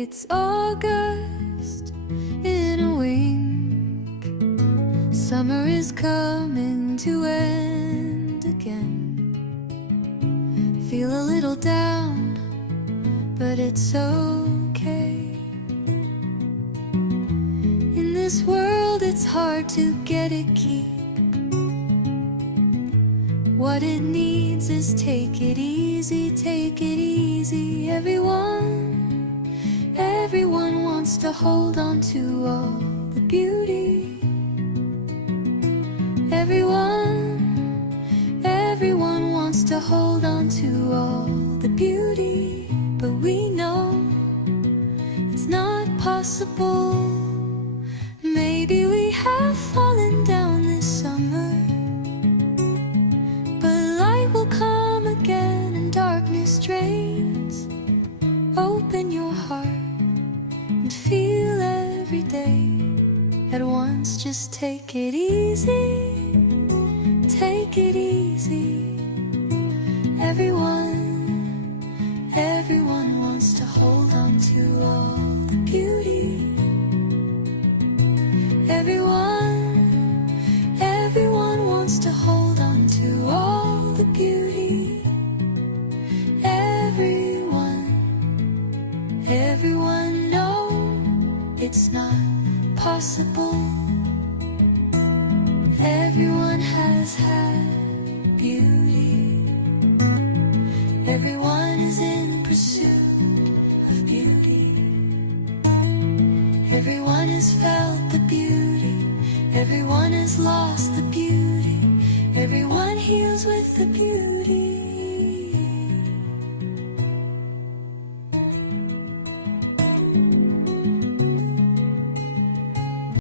it's August in a wink. Summer is coming to end again. Feel a little down, but it's okay. In this world it's hard to get a keep. What it needs is take it easy, take it easy. Everyone wants to hold on to all the beauty. Everyone wants to hold on to all the beauty. But we know it's not possible. Maybe we have fallen down this summer, but light will come again and darkness drains. Open your heart and feel every day at once. Just take it easy, take it easy. Everyone wants to hold on to all the beauty. Everyone wants to hold on to all the beauty. Everyone know it's not possible. Everyone has had beauty. Everyone is in pursuit of beauty. Everyone has felt the beauty. Everyone has lost the beauty. Everyone heals with the beauty.